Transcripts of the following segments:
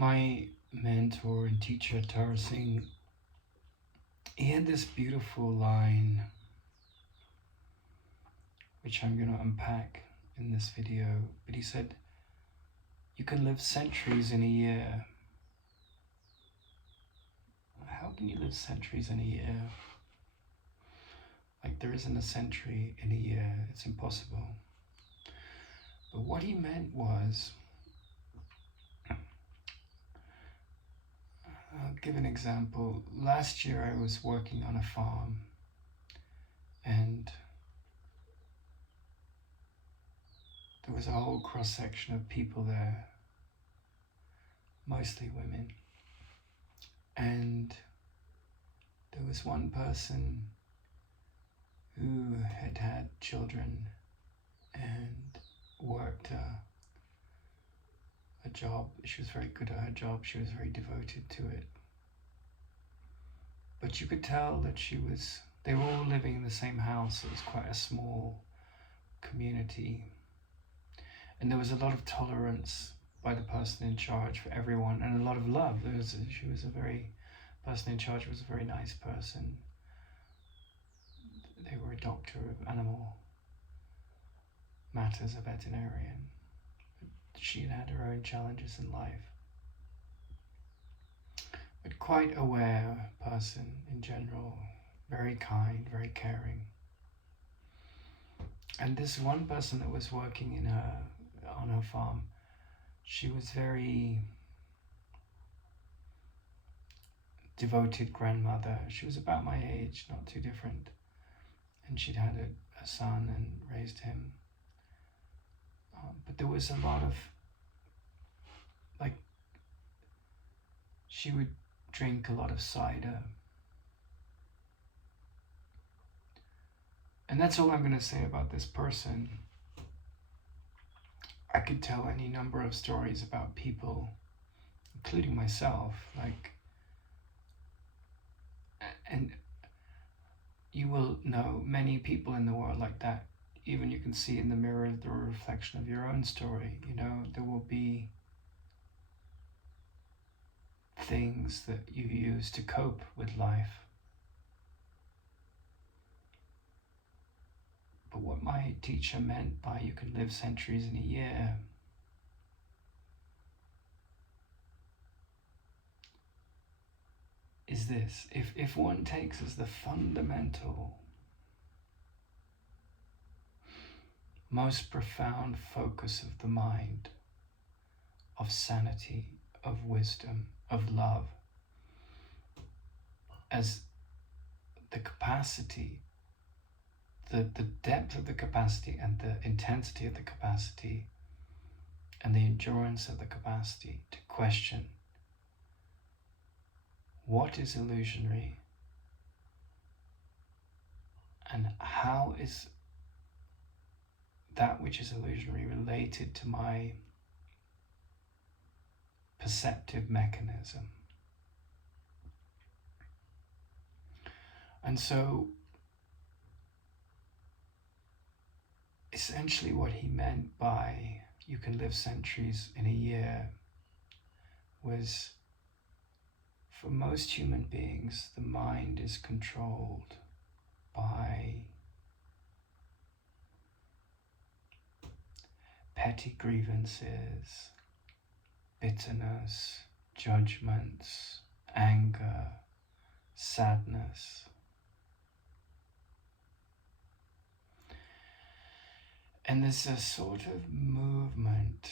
My mentor and teacher, Tara Singh, he had this beautiful line, which I'm going to unpack in this video, but he said, you can live centuries in a year. How can you live centuries in a year? Like there isn't a century in a year, it's impossible. But what he meant was, I'll give an example. Last year I was working on a farm and there was a whole cross-section of people there, mostly women. And there was one person who had had children and worked a job. She was very good at her job. She was very devoted to it. But you could tell that they were all living in the same house. It was quite a small community. And there was a lot of tolerance by the person in charge for everyone, and a lot of love. Person in charge was a very nice person. They were a doctor of animal matters, a veterinarian. She had her own challenges in life. But quite aware person in general, very kind, very caring. And this one person that was working on her farm, she was very devoted grandmother. She was about my age, not too different. And she'd had a son and raised him. But there was a lot of, she would drink a lot of cider. And that's all I'm going to say about this person. I could tell any number of stories about people, including myself, and you will know many people in the world like that. Even you can see in the mirror the reflection of your own story. There will be things that you use to cope with life. But what my teacher meant by you can live centuries in a year is this. If one takes as the fundamental, most profound focus of the mind, of sanity, of wisdom, of love, as the capacity, the depth of the capacity and the intensity of the capacity and the endurance of the capacity to question what is illusionary and how is that which is illusionary related to my perceptive mechanism. And so essentially what he meant by you can live centuries in a year was, for most human beings, the mind is controlled by petty grievances, bitterness, judgments, anger, sadness. And there's a sort of movement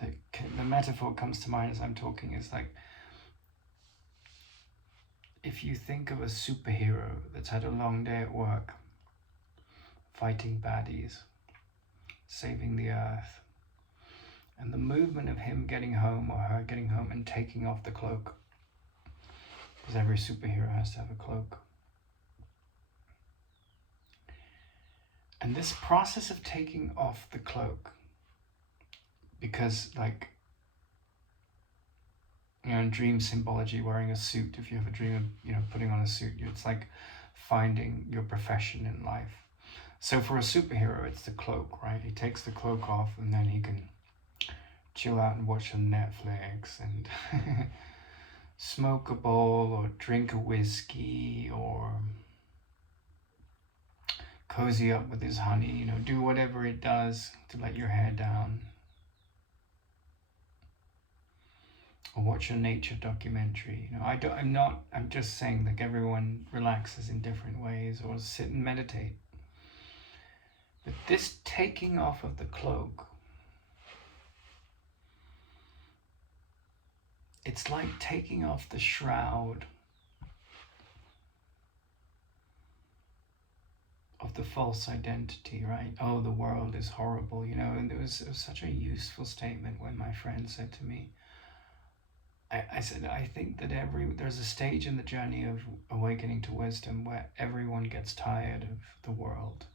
that the metaphor comes to mind as I'm talking is like, if you think of a superhero that's had a long day at work, fighting baddies, saving the earth, and the movement of him getting home or her getting home and taking off the cloak, because every superhero has to have a cloak. And this process of taking off the cloak, because in dream symbology, wearing a suit, if you have a dream of putting on a suit, it's like finding your profession in life. So for a superhero, it's the cloak, right? He takes the cloak off and then he can chill out and watch some Netflix and smoke a bowl or drink a whiskey or cozy up with his honey, do whatever it does to let your hair down. Or watch a nature documentary. I'm just saying, like, everyone relaxes in different ways, or sit and meditate. But this taking off of the cloak, it's like taking off the shroud of the false identity, right? Oh, the world is horrible, and it was such a useful statement when my friend said to me, I said, I think that there's a stage in the journey of awakening to wisdom where everyone gets tired of the world.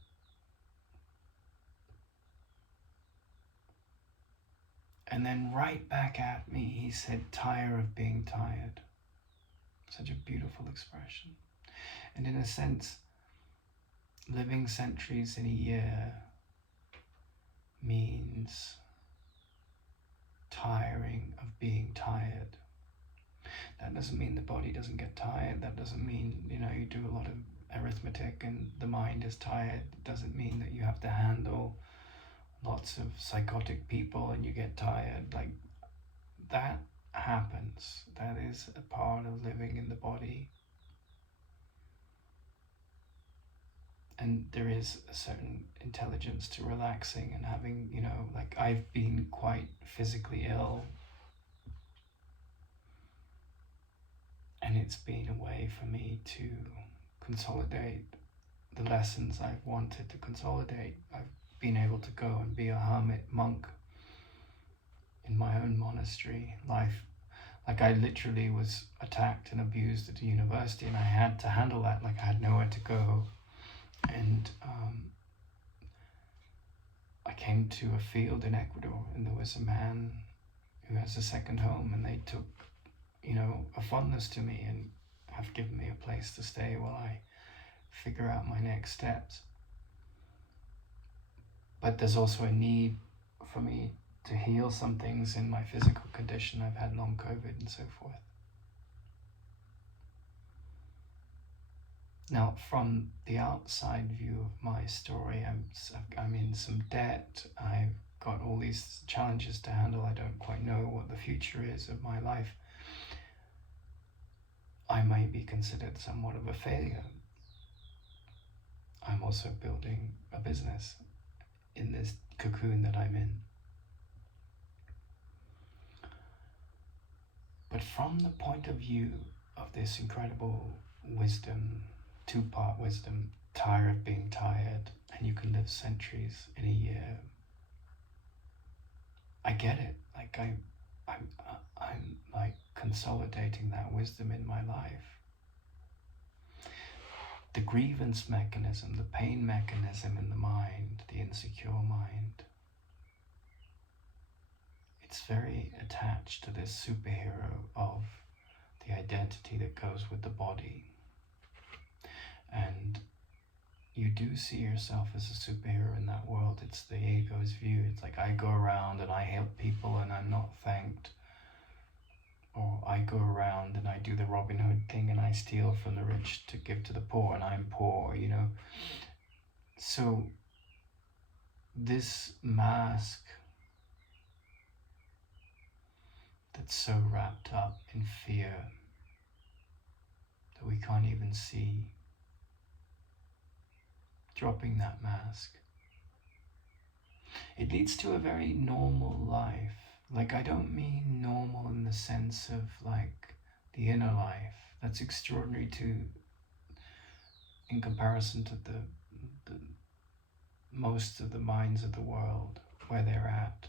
And then right back at me, he said, tire of being tired. Such a beautiful expression. And in a sense, living centuries in a year means tiring of being tired. That doesn't mean the body doesn't get tired. That doesn't mean, you do a lot of arithmetic and the mind is tired. It doesn't mean that you have to handle lots of psychotic people and you get tired. Like, that happens. That is a part of living in the body. And there is a certain intelligence to relaxing and having, like, I've been quite physically ill. And it's been a way for me to consolidate the lessons I've wanted to consolidate. I've been able to go and be a hermit monk in my own monastery life. Like, I literally was attacked and abused at a university, and I had to handle that. Like, I had nowhere to go. And I came to a field in Ecuador, and there was a man who has a second home, and they took, a fondness to me and have given me a place to stay while I figure out my next steps. But there's also a need for me to heal some things in my physical condition. I've had long COVID and so forth. Now, from the outside view of my story, I'm in some debt. I've got all these challenges to handle. I don't quite know what the future is of my life. I may be considered somewhat of a failure. I'm also building a business in this cocoon that I'm in. But from the point of view of this incredible wisdom, two-part wisdom, tired of being tired, and you can live centuries in a year, I get it. Like, I'm like consolidating that wisdom in my life. The grievance mechanism, the pain mechanism in the mind, the insecure mind, it's very attached to this superhero of the identity that goes with the body. And you do see yourself as a superhero in that world. It's the ego's view. It's like, I go around and I help people and I'm not thanked. Or I go around and I do the Robin Hood thing and I steal from the rich to give to the poor and I'm poor, So this mask that's so wrapped up in fear that we can't even see, dropping that mask, it leads to a very normal life. Like, I don't mean normal in the sense of like the inner life. That's extraordinary in comparison to the most of the minds of the world, where they're at.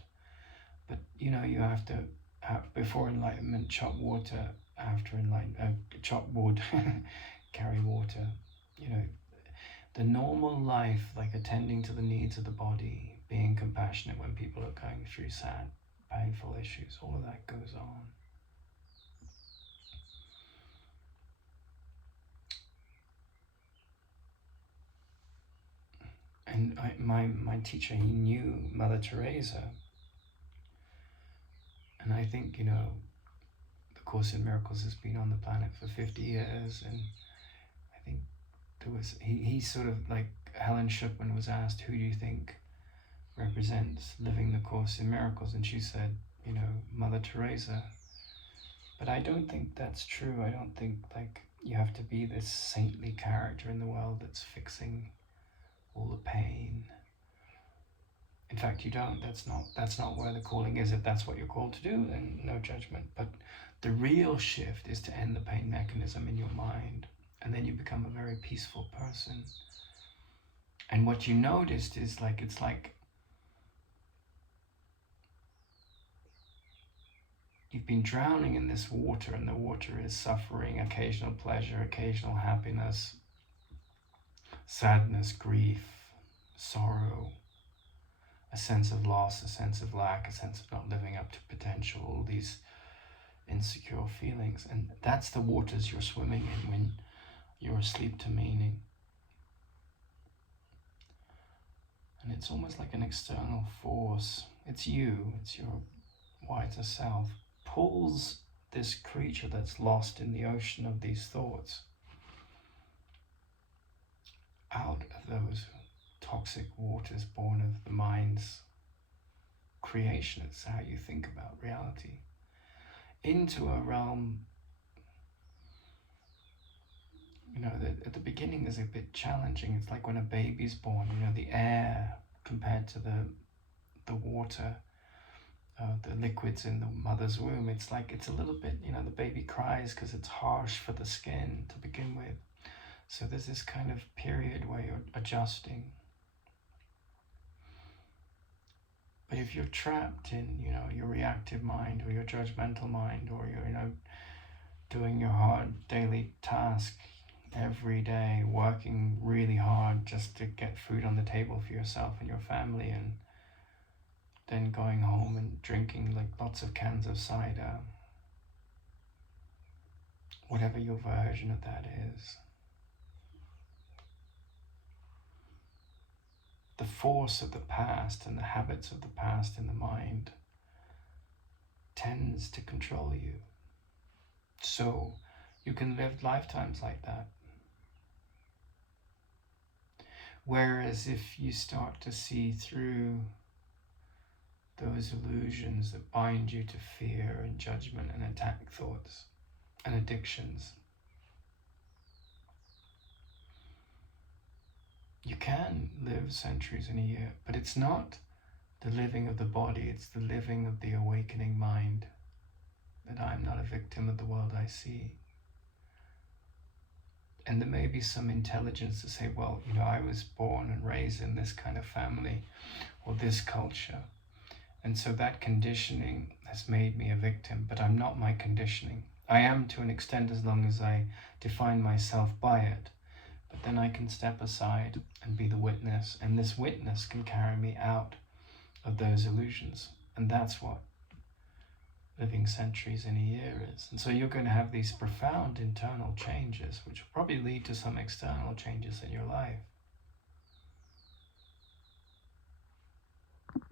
But you have to have, before enlightenment, chop water. After enlightenment, chop wood, carry water. The normal life, like attending to the needs of the body, being compassionate when people are going through sad, painful issues, all of that goes on. And my teacher, he knew Mother Teresa. And I think, the Course in Miracles has been on the planet for 50 years, and I think he sort of, like, Helen Schucman was asked, who do you think represents living the Course in Miracles? And she said, Mother Teresa. But I don't think that's true. I don't think, like, you have to be this saintly character in the world that's fixing all the pain. In fact, you don't. That's not where the calling is. If that's what you're called to do, then no judgment. But the real shift is to end the pain mechanism in your mind, and then you become a very peaceful person. And what you noticed is, like, it's like you've been drowning in this water, and the water is suffering, occasional pleasure, occasional happiness, sadness, grief, sorrow, a sense of loss, a sense of lack, a sense of not living up to potential, all these insecure feelings. And that's the waters you're swimming in when you're asleep to meaning. And it's almost like an external force. It's you, it's your wiser self, pulls this creature that's lost in the ocean of these thoughts out of those toxic waters born of the mind's creation. It's how you think about reality, into a realm, that at the beginning is a bit challenging. It's like when a baby's born, the air compared to the water, the liquids in the mother's womb. It's like, it's a little bit, the baby cries because it's harsh for the skin to begin with. So there's this kind of period where you're adjusting. But if you're trapped in, your reactive mind, or your judgmental mind, or you're, doing your hard daily task every day, working really hard just to get food on the table for yourself and your family, and then going home and drinking like lots of cans of cider, whatever your version of that is, the force of the past and the habits of the past in the mind tends to control you. So you can live lifetimes like that. Whereas if you start to see through those illusions that bind you to fear and judgment and attack thoughts and addictions, you can live centuries in a year, but it's not the living of the body, it's the living of the awakening mind, that I'm not a victim of the world I see. And there may be some intelligence to say, well, I was born and raised in this kind of family or this culture, and so that conditioning has made me a victim, but I'm not my conditioning. I am to an extent, as long as I define myself by it. But then I can step aside and be the witness, and this witness can carry me out of those illusions. And that's what living centuries in a year is. And so you're going to have these profound internal changes, which will probably lead to some external changes in your life.